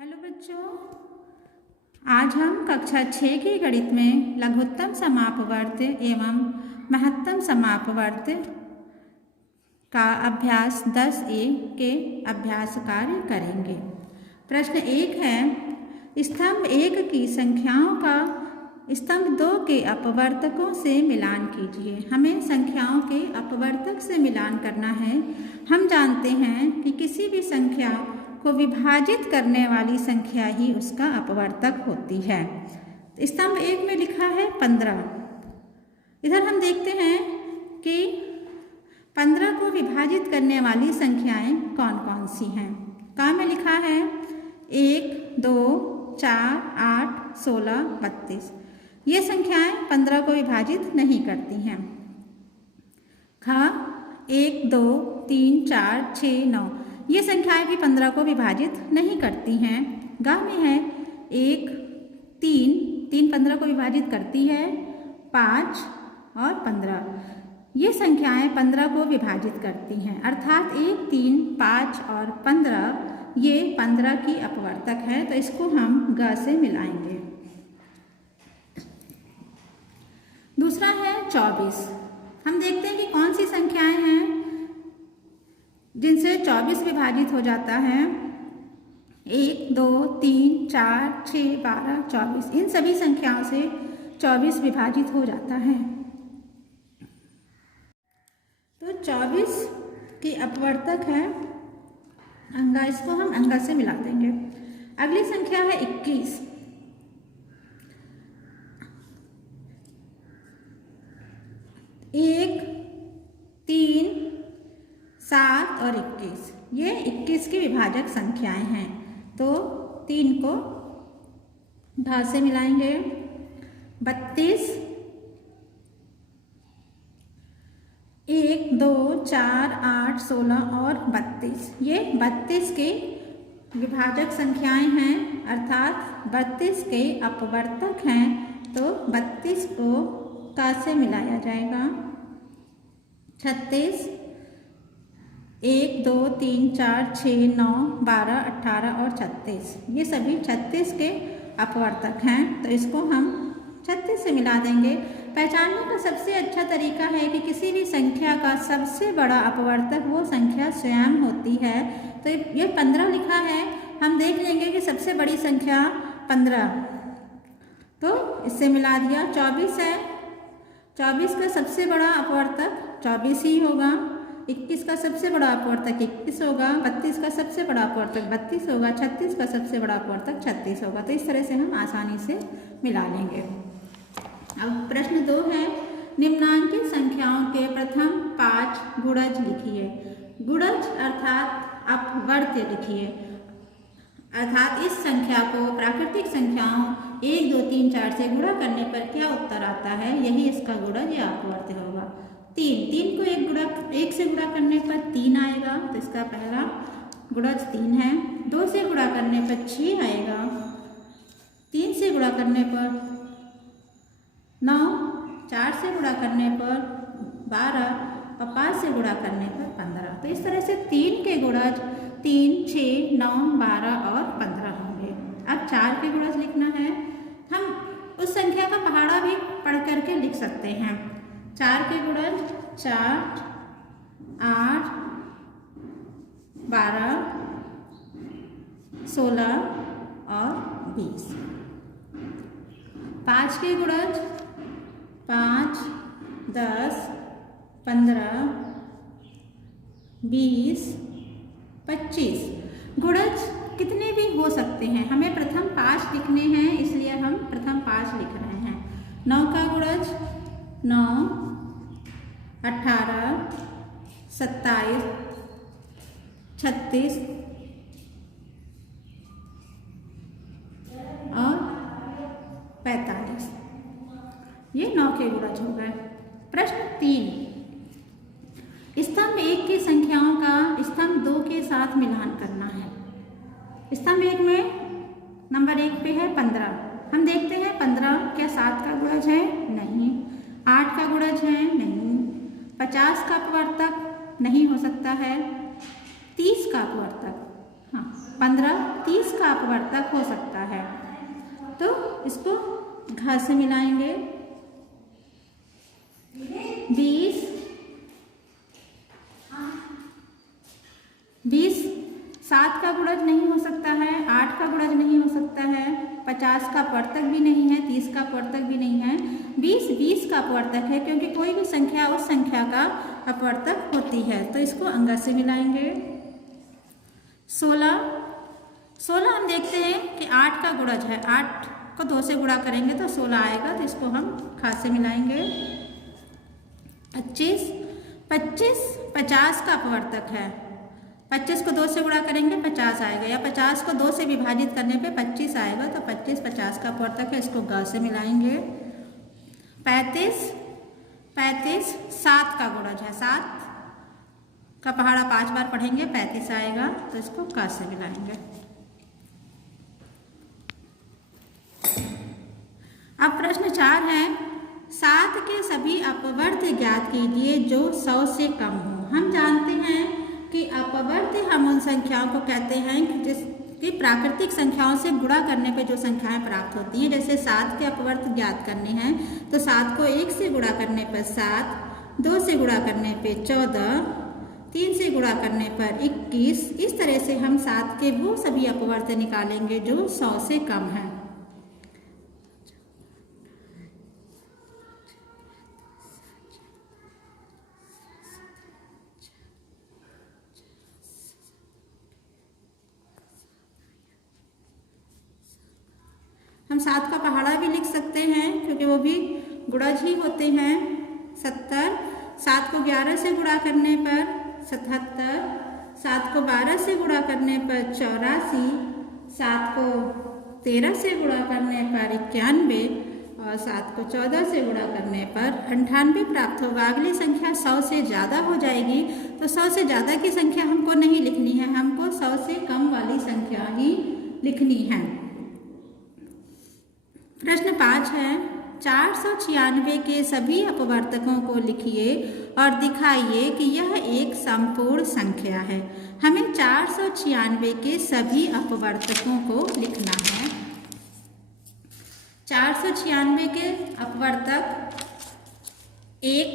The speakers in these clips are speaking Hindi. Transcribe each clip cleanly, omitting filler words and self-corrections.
हेलो बच्चों, आज हम कक्षा 6 की गणित में लघुत्तम समापवर्त एवं महत्तम समापवर्त का अभ्यास 10A के अभ्यास कार्य करेंगे। प्रश्न 1 है, स्तंभ 1 की संख्याओं का स्तंभ 2 के अपवर्तकों से मिलान कीजिए। हमें संख्याओं के अपवर्तक से मिलान करना है। हम जानते हैं कि किसी भी संख्या को विभाजित करने वाली संख्या ही उसका अपवर्तक होती है। स्तंभ 1 में लिखा है 15। इधर हम देखते हैं कि 15 को विभाजित करने वाली संख्याएं कौन कौन सी हैं। का में लिखा है 1, 2, 4, 8, 16, 32। ये संख्याएं 15 को विभाजित नहीं करती हैं। ख 1, 2, 3, 4, 6, 9 ये संख्याएं भी 15 को विभाजित नहीं करती हैं। ग में है 1, 3, 3 15 को विभाजित करती है, 5 और 15 ये संख्याएं 15 को विभाजित करती हैं। अर्थात 1, 3, 5 और 15 ये 15 की अपवर्तक है, तो इसको हम ग से मिलाएंगे। दूसरा है 24। हम देखते हैं कि कौन सी संख्याएं हैं जिनसे 24 विभाजित हो जाता है। 1, 2, 3, 4, 6, 12, 24 इन सभी संख्याओं से 24 विभाजित हो जाता है। तो 24 की अपवर्तक है अंगा, इसको हम अंगा से मिला देंगे। अगली संख्या है 21। 1, 3, 7 और 21 ये 21 की विभाजक संख्याएं हैं, तो 3 को ढ से मिलाएंगे। 32 1, 2, 4, 8, 16 और 32 ये 32 के विभाजक संख्याएं हैं, अर्थात 32 के अपवर्तक हैं, तो 32 को का से मिलाया जाएगा। 36 1, 2, 3, 4, 6, 9, 12, 18 और 36 ये सभी 36 के अपवर्तक हैं, तो इसको हम 36 से मिला देंगे। पहचानने का सबसे अच्छा तरीका है कि किसी भी संख्या का सबसे बड़ा अपवर्तक वो संख्या स्वयं होती है। तो ये 15 लिखा है, हम देख लेंगे कि सबसे बड़ी संख्या 15, तो इससे मिला दिया। 24 है, 24 का सबसे बड़ा अपवर्तक 24 ही होगा। 21 का सबसे बड़ा अपवर्तक 21 होगा। 32 का सबसे बड़ा अपवर्तक 32 होगा। 36 का सबसे बड़ा अपवर्तक 36 होगा। तो इस तरह से हम आसानी से मिला लेंगे। अब प्रश्न 2 है, निम्नांकित संख्याओं के प्रथम 5 गुणज लिखिए। गुणज अर्थात अपवर्त्य लिखिए, अर्थात इस संख्या को प्राकृतिक संख्याओं 1, 2, 3, 4 से गुणा करने पर क्या उत्तर आता है, यही इसका गुणज या अपवर्त्य होगा। 3 को 1 से गुणा करने पर 3 आएगा, तो इसका पहला गुणज 3 है। 2 से गुणा करने पर 6 आएगा। 3 से गुणा करने पर 9, 4 से गुणा करने पर 12 और 5 से गुणा करने पर 15। तो इस तरह से 3 के गुणज 3, 6, 9, 12 और 15 होंगे। अब 4 के गुणज लिखना है। हम उस संख्या का पहाड़ा भी पढ़ करके लिख सकते हैं। 4 के गुणज 4, 8, 12, 16 और 20। 5 के गुणज 5, 10, 15, 20, 25। गुणज कितने भी हो सकते हैं, हमें प्रथम 5 लिखने हैं, इसलिए हम प्रथम 5 लिख रहे हैं। 9 का गुणज 9, 18, 27, 36 और 45 ये 9 के गुणज हो गए। प्रश्न 3, स्तंभ 1 की संख्याओं का स्तंभ 2 के साथ मिलान करना है। स्तंभ 1 में नंबर 1 पे है 15। हम देखते हैं 15 क्या 7 का गुणज है, नहीं। 8 का गुणज है, नहीं। 50 का अपवर्तक नहीं हो सकता है। 30 का अपवर्तक हाँ 15 30 का अपवर्तक हो सकता है। तो इसको घ से मिलाएंगे। 20 7 का गुणज नहीं हो सकता है, 8 का गुणज नहीं हो सकता है, 50 का अपवर्तक भी नहीं है, 30 का अपवर्तक भी नहीं है, 20 का अपवर्तक है, क्योंकि कोई भी संख्या उस संख्या का अपवर्तक होती है। तो इसको अंग से मिलाएंगे। 16 हम देखते हैं कि 8 का गुणज है, 8 को 2 से गुणा करेंगे तो 16 आएगा, तो इसको हम ख से मिलाएंगे। 25 50 का अपवर्तक है, 25 को 2 से गुणा करेंगे 50 आएगा, या 50 को 2 से विभाजित करने पे 25 आएगा, तो 25 50 का अपवर्तक है, इसको ग से मिलाएंगे। 35 7 का गुणज है, 7 का पहाड़ा 5 बार पढ़ेंगे 35 आएगा, तो इसको क से मिलाएंगे। अब प्रश्न 4 है, 7 के सभी अपवर्त ज्ञात कीजिए जो 100 से कम हो। हम जानते हैं कि अपवर्त हम उन संख्याओं को कहते हैं कि जिसकी प्राकृतिक संख्याओं से गुणा करने पे जो संख्याएं प्राप्त होती हैं। जैसे 7 के अपवर्त ज्ञात करने हैं तो 7 को 1 से गुणा करने पर 7, 2 से गुणा करने पे 14, 3 से गुणा करने पर 21। इस तरह से हम 7 के वो सभी अपवर्त निकालेंगे जो 100 से कम है। हम 7 का पहाड़ा भी लिख सकते हैं क्योंकि वो भी गुणज ही होते हैं। 70, 7 को 11 से गुणा करने पर 77, 7 को 12 से गुणा करने पर 84, 7 को 13 से गुणा करने पर 91 और 7 को 14 से गुणा करने पर 98 प्राप्त होगा। अगली संख्या 100 से ज़्यादा हो जाएगी, तो 100 से ज़्यादा की संख्या हमको नहीं लिखनी है, हमको 100 से कम वाली संख्या ही लिखनी है। प्रश्न 5 है, 496 के सभी अपवर्तकों को लिखिए और दिखाइए कि यह एक संपूर्ण संख्या है। हमें 496 के सभी अपवर्तकों को लिखना है। 496 के अपवर्तक 1,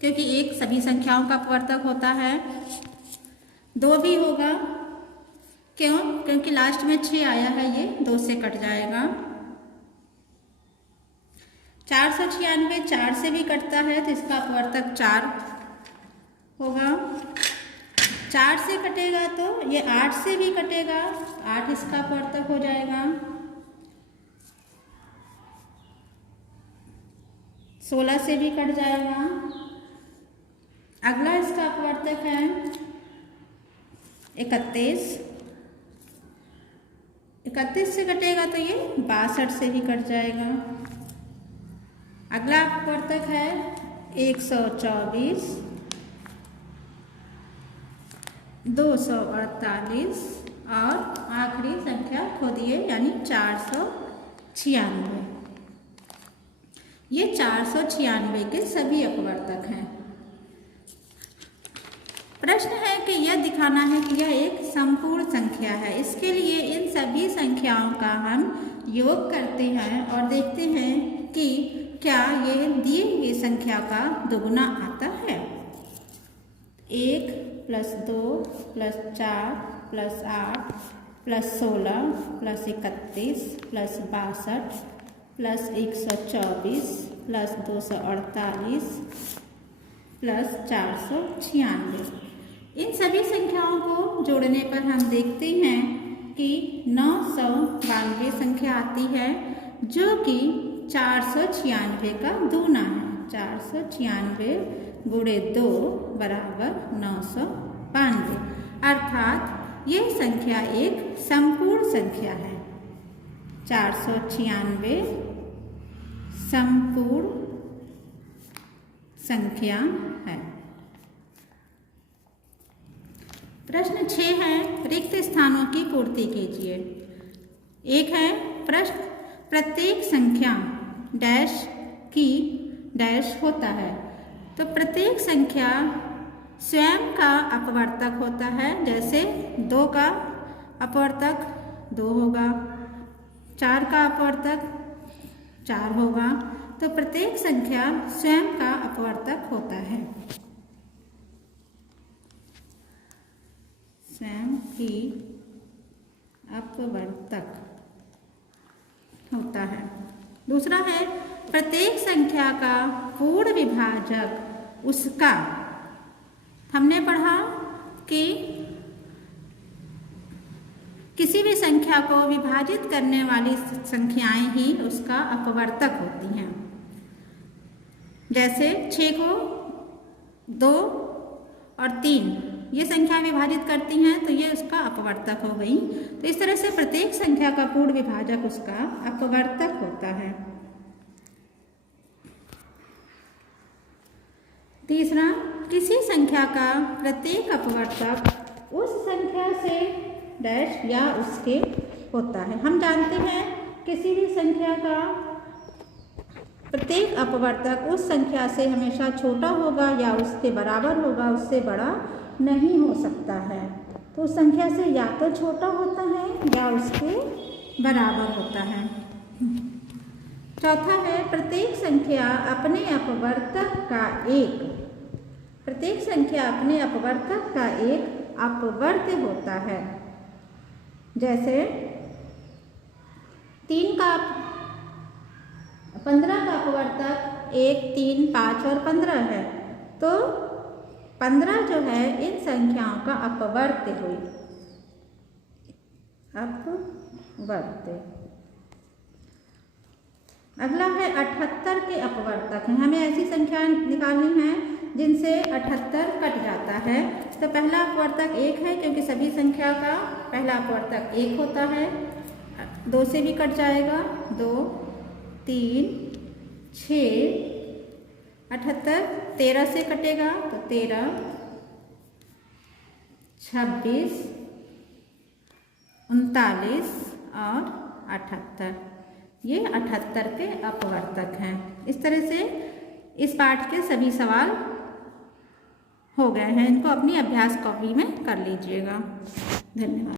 क्योंकि 1 सभी संख्याओं का अपवर्तक होता है। 2 भी होगा, क्यों? क्योंकि लास्ट में 6 आया है, ये 2 से कट जाएगा। 496 4 से भी कटता है तो इसका अपवर्तक 4 होगा। 4 से कटेगा तो ये 8 से भी कटेगा, 8 इसका अपवर्तक हो जाएगा। 16 से भी कट जाएगा। अगला इसका अपवर्तक है 31, 31 से कटेगा तो ये 62 से ही कट जाएगा। अगला अपवर्तक है 124, 248 और आखिरी संख्या खो दिए यानी 496। ये 496 के सभी अपवर्तक हैं। प्रश्न है कि यह दिखाना है कि यह एक संपूर्ण संख्या है। इसके लिए इन सभी संख्याओं का हम योग करते हैं और देखते हैं कि क्या ये दिए हुए संख्या का दोगुना आता है। 1 + 2 + 4 + 8 + 16 + 31 + 62 + 124 + 248 + 496। इन सभी संख्याओं को जोड़ने पर हम देखते हैं कि 992 संख्या आती है, जो कि 496 का दूना है। 496 × 2 = 992, अर्थात यह संख्या एक संपूर्ण संख्या है। 496 संपूर्ण संख्या है। प्रश्न 6 है, रिक्त स्थानों की पूर्ति कीजिए। 1 है प्रश्न, प्रत्येक संख्या डैश की डैश होता है। तो प्रत्येक संख्या स्वयं का अपवर्तक होता है। जैसे 2 का अपवर्तक 2 होगा, 4 का अपवर्तक 4 होगा। तो प्रत्येक संख्या स्वयं का अपवर्तक होता है, स्वयं ही अपवर्तक होता है। दूसरा है प्रत्येक संख्या का पूर्ण विभाजक उसका। हमने पढ़ा कि किसी भी संख्या को विभाजित करने वाली संख्याएं ही उसका अपवर्तक होती हैं। जैसे 6 को 2 और 3 ये संख्या विभाजित करती हैं तो ये उसका अपवर्तक हो गई। तो इस तरह से प्रत्येक संख्या का पूर्ण विभाजक उसका अपवर्तक होता है। तीसरा, किसी संख्या का प्रत्येक अपवर्तक उस संख्या से डैश या उसके होता है। हम जानते हैं किसी भी संख्या का प्रत्येक अपवर्तक उस संख्या से हमेशा छोटा होगा या उसके बराबर होगा, उससे बड़ा नहीं हो सकता है। तो उस संख्या से या तो छोटा होता है या उसके बराबर होता है। चौथा है प्रत्येक संख्या अपने अपवर्तक का एक, प्रत्येक संख्या अपने अपवर्तक का एक अपवर्त्य होता है। जैसे 15 का अपवर्तक 1, 3, 5 और 15 है। तो 15 जो है इन संख्याओं का अपवर्त्य हुई, अपवर्त्य। अगला है 78 के अपवर्तक हैं। हमें ऐसी संख्या निकालनी है जिनसे 78 कट जाता है। तो पहला अपवर्तक 1 है क्योंकि सभी संख्या का पहला अपवर्तक 1 होता है। 2 से भी कट जाएगा, 2, 3, 6, 78, 13 से कटेगा तो 13, 26, 39 और 78। ये 78 के अपवर्तक हैं। इस तरह से इस पाठ के सभी सवाल हो गए हैं। इनको अपनी अभ्यास कॉपी में कर लीजिएगा। धन्यवाद।